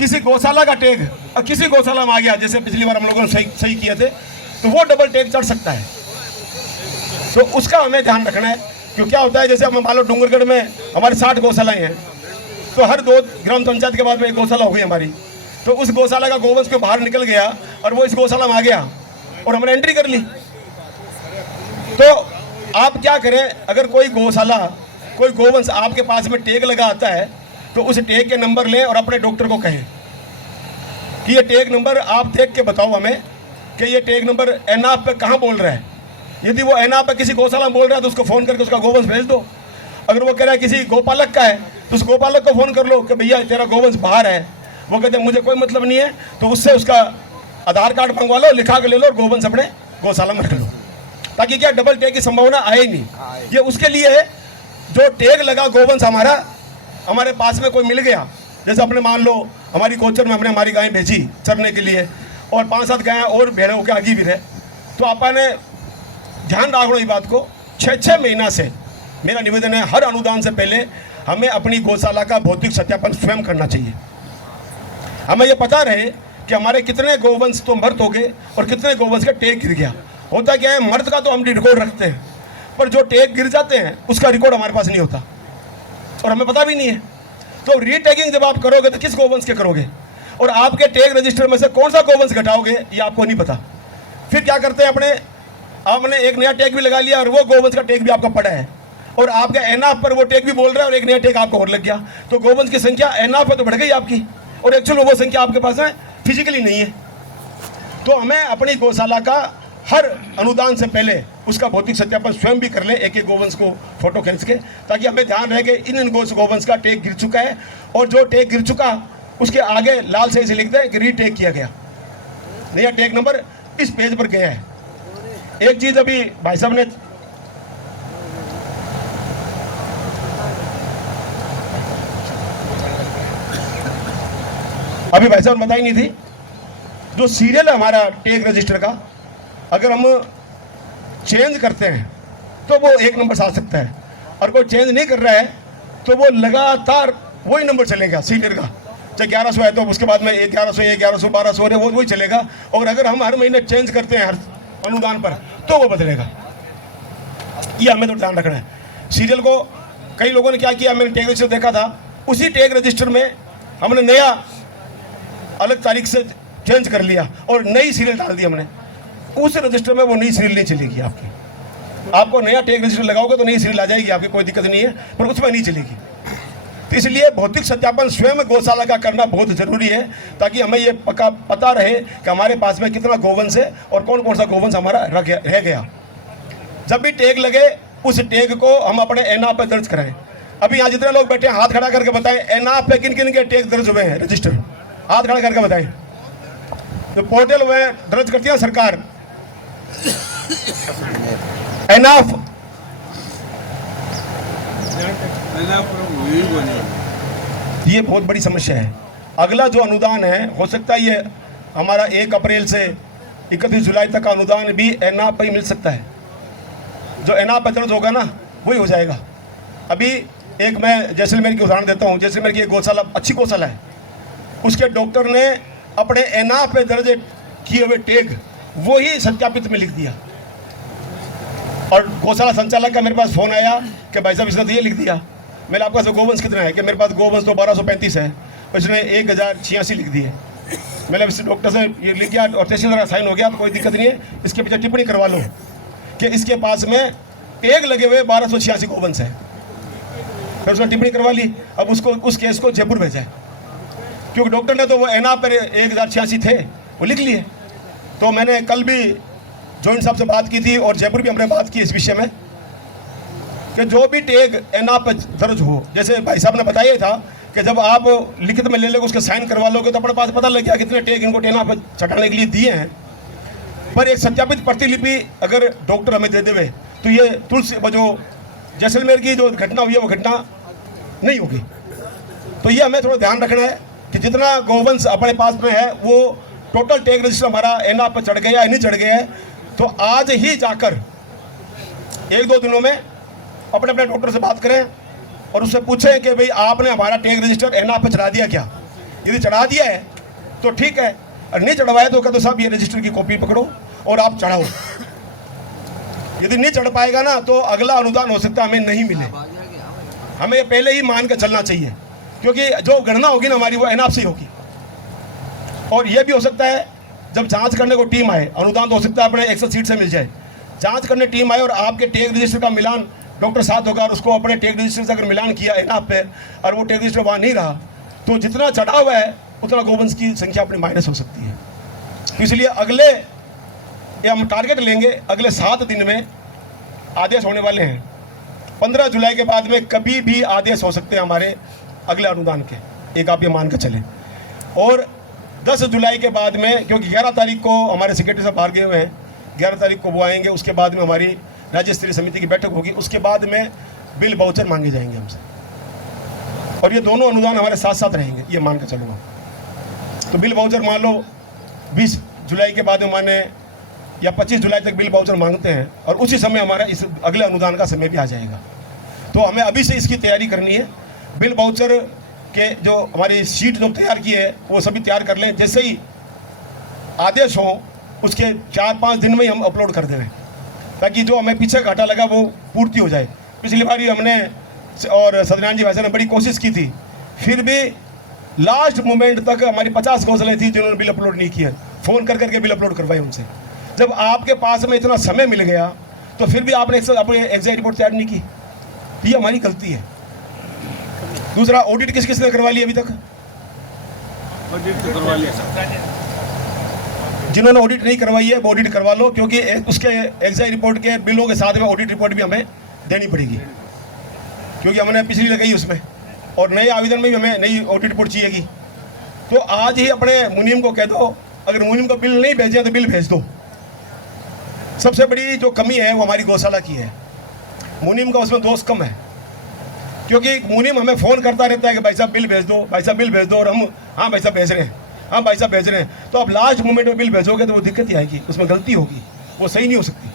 किसी गौशाला का टैग किसी गौशाला में आ गया, जैसे पिछली बार हम लोगों ने सही किए थे, तो वो डबल टैग चढ़ सकता है। तो उसका हमें ध्यान रखना है। क्यों क्या होता है, जैसे हम मान लो डूंगरगढ़ में हमारी 60 गौशालाएं हैं, तो हर 2 ग्राम पंचायत के बाद में एक गौशाला हो गई हमारी। तो उस गौशाला का गोवंश को बाहर निकल गया और वो इस गौशाला में आ गया और हमने एंट्री कर ली। तो आप क्या करें, अगर कोई गौशाला कोई गोवंश आपके पास में टैग लगा आता है, तो उस टैग के नंबर लें और अपने डॉक्टर को कहें कि ये टैग नंबर आप देख के बताओ हमें कि ये टैग नंबर एनआफ पे कहाँ बोल रहा है। यदि वो एनआफ पे किसी गौशाला में बोल रहा है तो उसको फ़ोन करके उसका गोवंश भेज दो। अगर वो कह रहा है किसी गौपालक का है तो उस गौपालक को फ़ोन कर लो कि भैया तेरा गोवंश बाहर है। वो कहते हैं मुझे कोई मतलब नहीं है, तो उससे उसका आधार कार्ड मंगवा लो, लिखा के ले लो और गोवंश अपने गौशाला में रख लो, ताकि क्या डबल टैग की संभावना आए ही नहीं। ये उसके लिए है जो टैग लगा गोवंश हमारे पास में कोई मिल गया, जैसे अपने मान लो हमारी कोचर में हमने हमारी गायें भेजी चरने के लिए और 5-7 गायें और भेड़े होकर आगे भी रहे, तो आपने ध्यान रखो इस बात को। 6-6 महीना से मेरा निवेदन है, हर अनुदान से पहले हमें अपनी गौशाला का भौतिक सत्यापन स्वयं करना चाहिए। हमें ये पता रहे कि हमारे कितने गोवंश तो मर्द हो गए और कितने गोवंश का टैग गिर गया। होता क्या है, मर्द का तो हम रिकॉर्ड रखते हैं, पर जो टैग गिर जाते हैं उसका रिकॉर्ड हमारे पास नहीं होता और हमें पता भी नहीं है। तो रीटैगिंग जब आप करोगे तो किस गोवंश के करोगे और आपके टैग रजिस्टर में से कौन सा गोवंश घटाओगे ये आपको नहीं पता। फिर क्या करते हैं, आपने एक नया टैग भी लगा लिया और वो गोवंश का टैग भी आपका पड़ा है और आपके एनआफ पर वो टैग भी बोल रहा है और एक नया टैग आपको और लग गया, तो गोवंश की संख्या एनआफ पर तो बढ़ गई आपकी और एक्चुअल वो संख्या आपके पास है फिजिकली नहीं है। तो हमें अपनी गौशाला का हर अनुदान से पहले उसका भौतिक सत्यापन स्वयं भी कर ले, एक एक गोवंश को फोटो खींच के, ताकि हमें ध्यान रहे कि इन गोवंश का टैग गिर चुका है और जो टैग गिर चुका उसके आगे लाल से लिख दें कि रीटैग किया गया, नया टैग नंबर इस पेज पर गया है। एक चीज अभी भाई साहब ने बताई नहीं थी, जो सीरियल है हमारा टैग रजिस्टर का, अगर हम चेंज करते हैं तो वो 1 नंबर से आ सकता है और कोई चेंज नहीं कर रहा है तो वो लगातार वही नंबर चलेगा सीरियल का। चाहे 1100 है तो उसके बाद में 1100, 1200 है वो वही चलेगा। और अगर हम हर महीने चेंज करते हैं हर अनुदान पर तो वो बदलेगा। ये हमें तो ध्यान रखना है। सीरियल को कई लोगों ने क्या किया, मैंने टैग रजिस्टर देखा था, उसी टैग रजिस्टर में हमने नया अलग तारीख से चेंज कर लिया और नई सीरियल डाल दी हमने। उस रजिस्टर में वो नई सीरियल नहीं चलेगी आपकी। आपको नया टैग रजिस्टर लगाओगे तो नई सीरियल आ जाएगी आपकी, कोई दिक्कत नहीं है, पर उसमें नहीं चलेगी। तो इसलिए भौतिक सत्यापन स्वयं गौशाला का करना बहुत ज़रूरी है, ताकि हमें ये पता रहे कि हमारे पास में कितना गोवंश है और कौन कौन सा गोवंश हमारा रह गया। जब भी टैग लगे उस टैग को हम अपने एनआफ पे दर्ज कराएं। अभी यहाँ जितने लोग बैठे हैं हाथ खड़ा करके बताएं एनआफ पे किन किन के टैग दर्ज हुए हैं, रजिस्टर हाथ खड़ा करके बताएं। जो पोर्टल हुए दर्ज करती है सरकार एनआफ, ये बहुत बड़ी समस्या है। अगला जो अनुदान है हो सकता है ये हमारा 1 अप्रैल से 31 जुलाई तक का अनुदान भी एनआफ पर ही मिल सकता है। जो एनआफ पर दर्ज होगा ना वही हो जाएगा। अभी एक मैं जैसलमेर की उदाहरण देता हूँ। जैसलमेर की एक गौशाला अच्छी गौशाला है, उसके डॉक्टर ने अपने एनआफ पे दर्ज किए हुए टैग वो ही सत्यापित में लिख दिया और गौशाला संचालक का मेरे पास फ़ोन आया कि भाई साहब इसने तो ये लिख दिया। मैंने आपका से गोवंश कितना है कि मेरे पास गोवंश तो 1235 है, उसने 1086 लिख दिए। मैंने इस डॉक्टर से ये लिख गया और तहसीलदार साइन हो गया, तो कोई दिक्कत नहीं है, इसके पीछे टिप्पणी करवा लो कि इसके पास में टैग लगे हुए 1286 गोवंश है। फिर उसने टिप्पणी करवा ली। अब उसको उस केस को जयपुर भेजा है, क्योंकि डॉक्टर ने तो वो एनआफ पर 1086 थे वो लिख लिए। तो मैंने कल भी जॉइंट साहब से बात की थी और जयपुर भी हमने बात की इस विषय में कि जो भी टैग एनआफ पर दर्ज हो, जैसे भाई साहब ने बताया था कि जब आप लिखित में ले लेगे उसके साइन करवा लोगे तो अपने पास पता लग गया कितने टैग इनको एनआफ पर चढ़ाने के लिए दिए हैं। पर एक सत्यापित प्रतिलिपि अगर डॉक्टर हमें दे देवे तो ये तुलसी जो जैसलमेर की जो घटना हुई है वो घटना नहीं होगी। तो ये हमें थोड़ा ध्यान रखना है कि जितना गोवंश अपने पास में है वो टोटल टैग रजिस्टर हमारा एनआफ पर चढ़ गया है नहीं चढ़ गया है, तो आज ही जाकर 1-2 दिनों में अपने डॉक्टर से बात करें और उससे पूछें कि भाई आपने हमारा टैग रजिस्टर एनआफ पर चढ़ा दिया क्या। यदि चढ़ा दिया है तो ठीक है, और नहीं चढ़वाया तो कहते साहब ये रजिस्टर की कॉपी पकड़ो और आप चढ़ाओ। यदि नहीं चढ़ पाएगा ना तो अगला अनुदान हो सकता है हमें नहीं मिले। हमें ये पहले ही मान कर चलना चाहिए, क्योंकि जो गणना होगी ना हमारी वो एनआप से होगी। और ये भी हो सकता है जब जांच करने को टीम आए, अनुदान तो हो सकता है अपने 100 सीट से मिल जाए, जांच करने टीम आए और आपके टैग रजिस्टर का मिलान डॉक्टर साथ होगा और उसको अपने टैग रजिस्टर से अगर मिलान किया एनआप पे और वो टैग रजिस्टर वहाँ नहीं रहा, तो जितना चढ़ा हुआ है उतना गोवंश की संख्या अपनी माइनस हो सकती है। तो इसलिए अगले ये हम टारगेट लेंगे, अगले 7 दिन में आदेश होने वाले हैं। 15 जुलाई के बाद में कभी भी आदेश हो सकते हैं हमारे अगले अनुदान के, एक आप ये मान कर चलें। और 10 जुलाई के बाद में, क्योंकि 11 तारीख को हमारे सेक्रेटरी साहब बाहर गए हुए हैं, 11 तारीख को वो आएंगे, उसके बाद में हमारी राज्य स्तरीय समिति की बैठक होगी, उसके बाद में बिल वाउचर मांगे जाएंगे हमसे, और ये दोनों अनुदान हमारे साथ साथ रहेंगे, ये मान कर चलूँगा। तो बिल वाउचर मान लो 20 जुलाई के बाद में माने या 25 जुलाई तक बिल वाउचर मांगते हैं, और उसी समय हमारा इस अगले अनुदान का समय भी आ जाएगा। तो हमें अभी से इसकी तैयारी करनी है। बिल वाउचर के जो हमारी शीट जो तैयार की है वो सभी तैयार कर लें, जैसे ही आदेश हो उसके 4-5 दिन में ही हम अपलोड कर दें, ताकि जो हमें पीछे घाटा लगा वो पूर्ति हो जाए। पिछली बार हमने और सत्यनारायण जी वैसे ने बड़ी कोशिश की थी, फिर भी लास्ट मोमेंट तक हमारी 50 गौशालाएँ थी जिन्होंने बिल अपलोड नहीं किया, फ़ोन कर करके बिल अपलोड करवाए उनसे। जब आपके पास में इतना समय मिल गया तो फिर भी आपने अपनी एग्जाम रिपोर्ट तैयार नहीं की, ये हमारी गलती है। दूसरा, ऑडिट किस किस ने करवा लिया अभी तक? ऑडिट तो करवा लिया, जिन्होंने ऑडिट नहीं करवाई है वो ऑडिट करवा लो, क्योंकि उसके एग्जाम रिपोर्ट के बिलों के साथ में ऑडिट रिपोर्ट भी हमें देनी पड़ेगी, क्योंकि हमने पिछली लगाई उसमें, और नए आवेदन में भी हमें नई ऑडिट रिपोर्ट चाहिएगी। तो आज ही अपने मुनीम को कह दो, अगर मुनीम को बिल नहीं भेजे तो बिल भेज दो। सबसे बड़ी जो कमी है वो हमारी गौशाला की है, मुनीम का उसमें दोष कम है, क्योंकि मुनीम हमें फ़ोन करता रहता है कि भाई साहब बिल भेज दो, भाई साहब बिल भेज दो, और हम हाँ भाई साहब भेज रहे हैं, हाँ भाई साहब भेज रहे हैं। तो आप लास्ट मोमेंट में बिल भेजोगे तो वो दिक्कत ही आएगी, उसमें गलती होगी, वो सही नहीं हो सकती,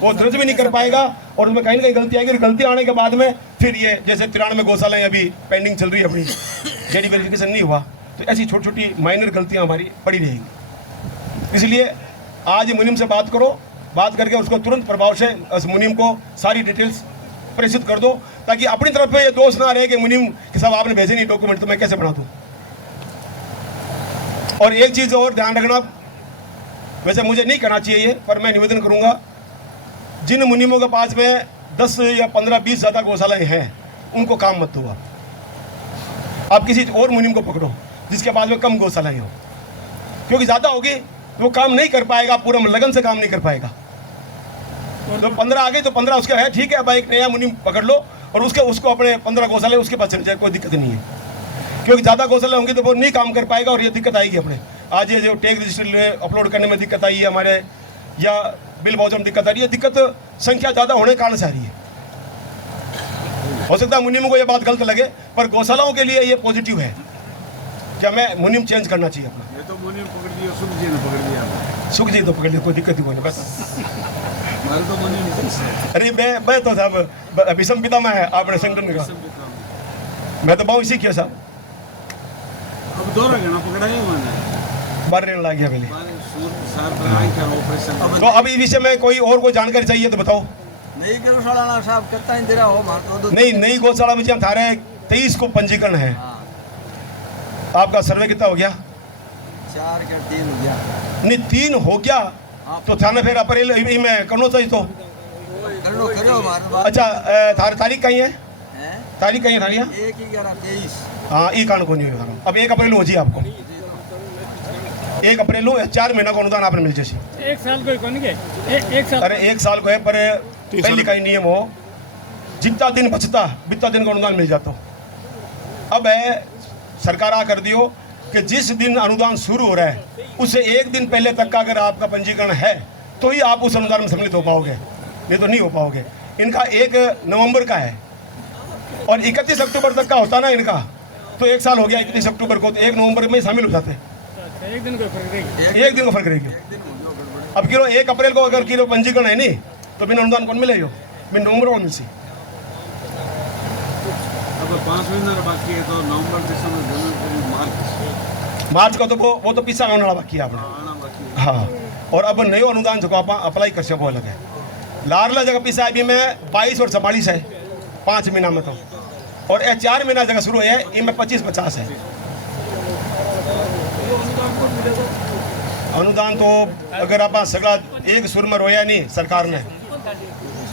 वो दर्ज भी नहीं कर पाएगा और उसमें कहीं ना कहीं गलती आएगी। और गलती आने के बाद में फिर ये जैसे 93 गौशालाएँ अभी पेंडिंग चल रही है, अपनी जेडी वेरिफिकेशन नहीं हुआ, तो ऐसी छोटी छोटी माइनर गलतियाँ हमारी पड़ी रहेगी। इसलिए आज मुनीम से बात करो, बात करके उसको तुरंत प्रभाव से उस मुनीम को सारी डिटेल्स प्रेषित कर दो, ताकि अपनी तरफ पे ये दोष ना रहे कि मुनीम के साहब आपने भेजे नहीं डॉक्यूमेंट, तो मैं कैसे बना दूँ। और एक चीज़ और ध्यान रखना, वैसे मुझे नहीं करना चाहिए ये, पर मैं निवेदन करूँगा, जिन मुनीमों के पास में 10 या 15-20 ज़्यादा गौशालाएँ हैं उनको काम मत दो। आप किसी और मुनीम को पकड़ो जिसके पास में कम गौशालाएँ हो, क्योंकि ज़्यादा होगी वो काम नहीं कर पाएगा, पूरा लगन से काम नहीं कर पाएगा। तो 15 आ गई तो 15 उसका है, ठीक है, भाई एक नया मुनीम पकड़ लो और उसको अपने 15 गौशाले उसके पास चले जाए, कोई दिक्कत नहीं है, क्योंकि ज़्यादा गौशाले होंगी तो वो नहीं काम कर पाएगा और ये दिक्कत आएगी अपने। आज ये जो टैग रजिस्टर अपलोड करने में दिक्कत आई है हमारे, या बिल वाउचर में दिक्कत आ रही है, दिक्कत संख्या ज़्यादा होने के कारण से आ रही है। हो सकता है मुनीमों को ये बात गलत लगे, पर गौशालाओं के लिए ये पॉजिटिव है कि हमें मुनीम चेंज करना चाहिए अपना। ये तो मुनीम पकड़ लिया, सुख जी ने पकड़ लिया, सुख जी तो पकड़ लिया, कोई दिक्कत नहीं, बस हमारे तो मुनीम। अरे मैं तो साहब अभिसम पिता में है आपने संगठन का, मैं तो बहुत इसी किया साहब। अब दोहरा गया पकड़ा है मैंने, बार रेन लग गया पहले। ऑपरेशन तो अभी इस विषय में कोई जानकारी चाहिए तो बताओ। नई गौशाला साहब कितना इंदिरा हो मार तो नहीं, नई गौशाला में थारे 23 को पंजीकरण है। आपका सर्वे कितना हो गया? 4 के 3 हो गया। नहीं 3 हो गया तो थाने फिर अप्रैल में करना चाहिए तो। करो हमारे। अच्छा, थारी तारीख कहीं है? तारीख कहीं है थारी? 1/11/23। हाँ, ये कान को नहीं हुआ। अब 1 अप्रैल हो जी आपको, 1 अप्रैल हो 4 महीना को अनुदान आपने मिल जैसी। 1 साल को एक साल। अरे 1 साल को है, पर पहले का ही नियम हो, जितना दिन बचता बितना दिन का अनुदान मिल जाता। अब है सरकार आ कर दियो कि जिस दिन अनुदान शुरू हो रहा है उससे 1 दिन पहले तक का अगर आपका पंजीकरण है तो ही आप उस अनुदान में सम्मिलित हो पाओगे, नहीं तो नहीं हो पाओगे। इनका 1 नवंबर का है और 31 अक्टूबर तक का होता ना इनका, तो 1 साल हो गया 31 अक्टूबर को, तो 1 नवंबर में शामिल हो जाते हैं। एक दिन का फर्क रहेगी, 1 दिन का फर्क रहेगा। अब किलो 1 अप्रैल को अगर किलो पंजीकरण है नहीं तो बिना अनुदान कौन मिलेगा? बिन नवंबर कौन मिलसी? अब 5 महीना बाकी है तो नवंबर, दिसंबर, जनवरी, मार्च मार्च का तो वो तो पिसा आने वाला बाकी है आपने। आना बाकी हाँ, और अब नयो अनुदान जो आप अप्लाई कर सको अलग है। लारला जगह पिसा अभी में 22 और 44 है 5 महीना में तो, और ये 4 महीना जगह शुरू है इनमें 25-50 है अनुदान। तो अगर आप सगला एक सुर में रोया नहीं सरकार ने,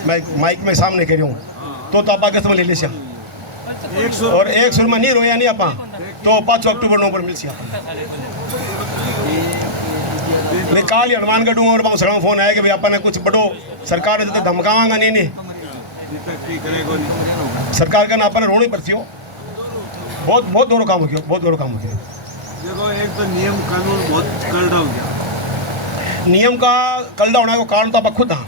मैं माइक में सामने कह रही हूँ, तो आप अगस्त में ले लिया, 100 और एक सुर में नहीं रोया नहीं आप तो 5 अक्टूबर नवंबर मिल सिया। मैं काल ही हनुमानगढ़ हूँ और सगड़ा फोन आया कि भाई अपन ने कुछ बड़ो सरकार ने तो धमकावांगा नहीं करेगा नहीं। सरकार का ना अपन रोनी पड़ती हो। बहुत दोनों काम हो गया, बहुत दोनों काम हो गया। देखो एक तो नियम कानून बहुत करड़ा हो गया। नियम का कलडा होने का कारण तो आप खुद हाँ